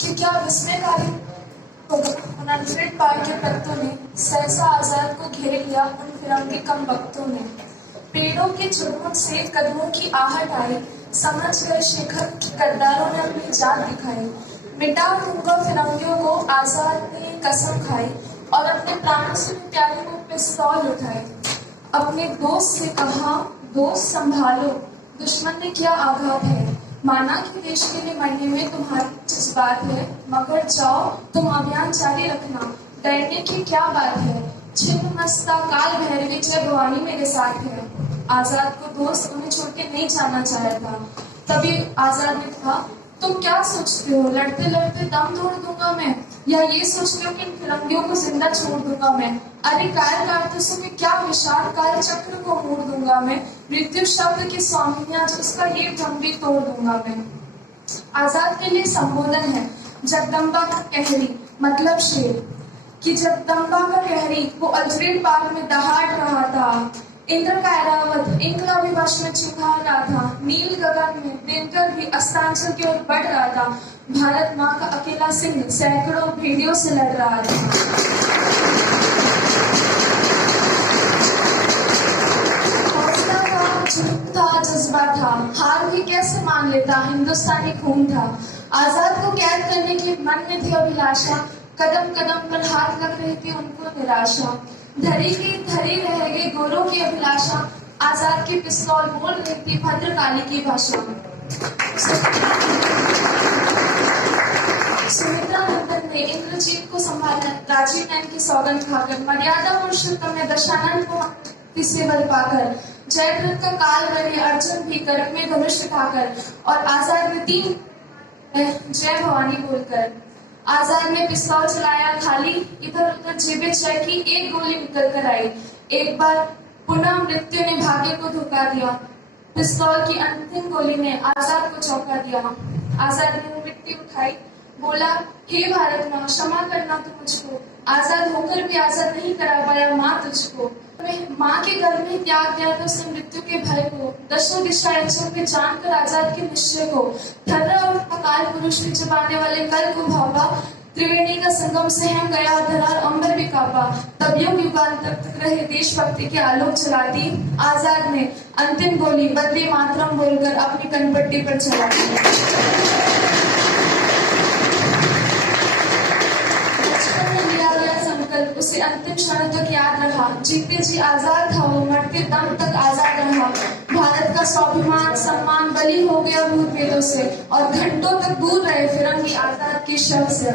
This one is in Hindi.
कि क्या विस्मयकारी होगा। उन अनफिट पार के पत्तों ने सहसा आजाद को घेर लिया, उन फिरंगी कम वक्तों ने। पेड़ों के झुरमुट से कदमों की आहट आई, समझ गए शेखर कि गद्दारों ने अपनी जात दिखाई। मिटा दूंगा फिरंगियों को आजाद ने कसम खाई, और अपने प्राणों से भी प्यारे को पिस्तौल उठाई। अपने दोस्त से कहा, दोस्त संभालो, दुश्मन ने किया आघात है। माना कि देश के लिए मरने में तुम्हारी जज्बात है, मगर जाओ तुम अभियान जारी रखना, डरने की क्या बात है। छिन्न मस्ता काल भैरवी जय भवानी मेरे साथ है। आजाद को दोस्त उन्हें छोड़ के नहीं जाना चाहा था। तभी आजाद ने कहा, तुम क्या सोचते हो, लड़ते लड़ते दम तोड़ दूंगा मैं, या ये सोचते हो कि इन फिरंगियों को जिंदा छोड़ दूंगा मैं। अरे कायर कारतूसों में क्या विशाल काल चक्र को मोड़ दूंगा मैं, मृत्यु शब्द के स्वामी आज उसका ये भ्रम भी तोड़ दूंगा मैं। आजाद के लिए संबोधन है जगदम्बा का कहरी, मतलब शेर, कि जगदम्बा का कहरी वो अजरेर पाल में दहाड़ रहा था। इंद्र का ऐरावत इंकलाबी वश में चिंगार रहा था। नील गगन में दिनकर भी अस्तांचल की ओर बढ़ रहा था। भारत माँ का अकेला सिंह सैकड़ों भेड़ियों से लड़ रहा था। हौसला था, जुनून था, जज्बा था, हार भी कैसे मान लेता, हिंदुस्तानी खून था। आजाद को कैद करने की मन में थी अभिलाषा, कदम कदम पर हाथ लग रही थी उनको निराशा। धरी की धरी रह गई गोरों की अभिलाषा, आजाद की पिस्तौल बोल रही थी भद्रकाली की भाषा। सुमित्रा नंदन ने इंद्रजीत को संभाला, राजीव नयन की सौगंध खाकर, मर्यादा पुरुषोत्तम ने दशानंद को से बल पाकर, जयद्रथ का काल रहे अर्जुन भी करक में धनुष उठाकर, और आजाद ने 3 जय भवानी बोलकर। आजाद ने पिस्तौल चलाया खाली, इधर उधर जेबें चेक की, एक गोली निकल कर आई। एक बार पुनः मृत्यु ने भाग्य को धोखा दिया, पिस्तौल की अंतिम गोली ने आजाद को चौंका दिया। आजाद ने मिट्टी उठाई, बोला, हे भारत माँ, क्षमा करना तो मुझको, आजाद होकर भी आजाद नहीं करा पाया माँ तुझको। माँ के गर्भ में त्याग दिया तो उसने मृत्यु के भय को, दसों दिशा में जानकर आजाद के निश्चय को। थर्रा और अकाल पुरुष भी जब आने वाले कल को भापा, त्रिवेणी का संगम सहम गया, धरा अंबर भी कांपा। तब युग युगांतर तक रहे देशभक्ति के आलोक जला दी। आजाद ने अंतिम गोली वंदे मातरम बोलकर अपनी कनपट्टी पर चला दी। उसे अंतिम क्षण तक याद रहा, जीते जी आजाद था वो, मरते दम तक आजाद रहा। भारत का स्वाभिमान सम्मान बलि हो गया भूत वेदों से, और घंटों तक दूर रहे फिरंगी आजाद के शव से।